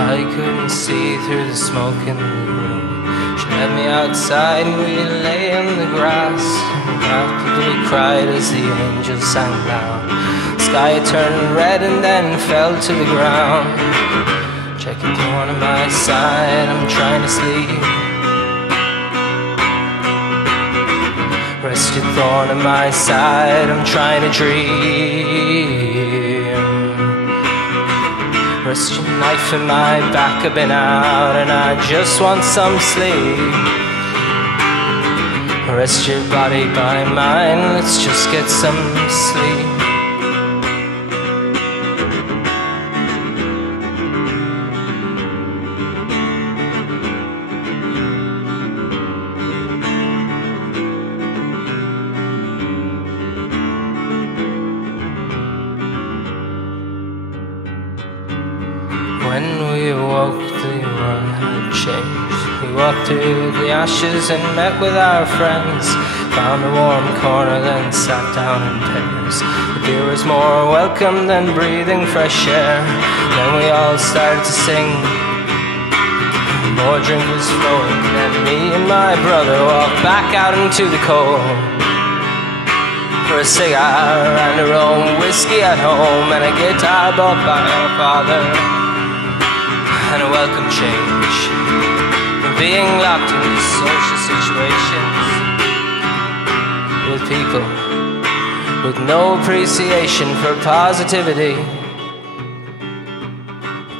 I couldn't see through the smoke in the room. She led me outside and we lay on the grass. Practically cried as the angels sang loud. The sky turned red and then fell to the ground. Check your thorn on my side, I'm trying to sleep. Rest your thorn on my side, I'm trying to dream. Rest your knife in my back, I've been out and I just want some sleep. Rest your body by mine, let's just get some sleep. When we awoke, the world had changed. We walked through the ashes and met with our friends. Found a warm corner, then sat down in pairs. The beer was more welcome than breathing fresh air. Then we all started to sing. More drink was flowing, and me and my brother walked back out into the cold for a cigar and our own whiskey at home, and a guitar bought by our father, and a welcome change from being locked into social situations with people with no appreciation for positivity.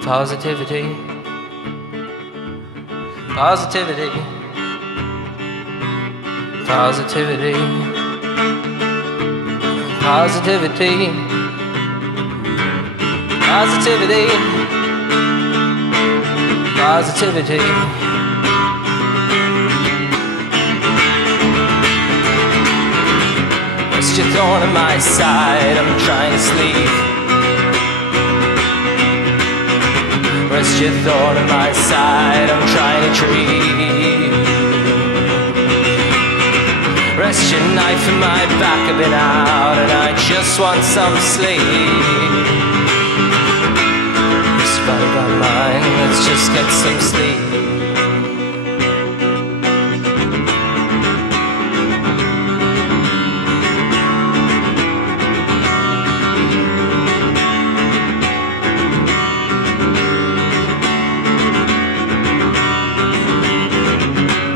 Positivity. Positivity. Positivity. Positivity. Positivity. Positivity. Rest your thorn on my side, I'm trying to sleep. Rest your thorn on my side, I'm trying to dream. Rest your knife in my back, I've been out and I just want some sleep. Body by mine, let's just get some sleep.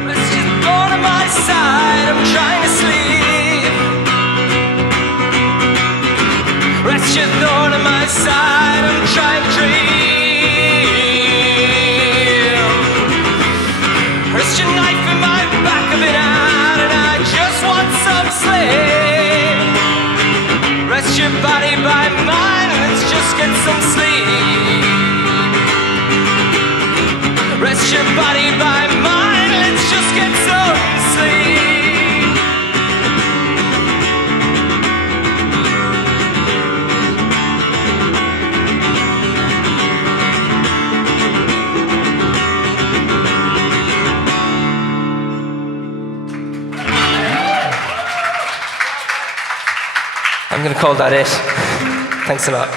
Rest your thorn on my side, I'm trying to sleep. Rest your thorn on my side, I'm trying to dream. Rest your knife in my back, I've been out and I just want some sleep. Rest your body by mine, let's just get some sleep. Rest your body by mine, let's just get some sleep. I'm going to call that it. Thanks a lot.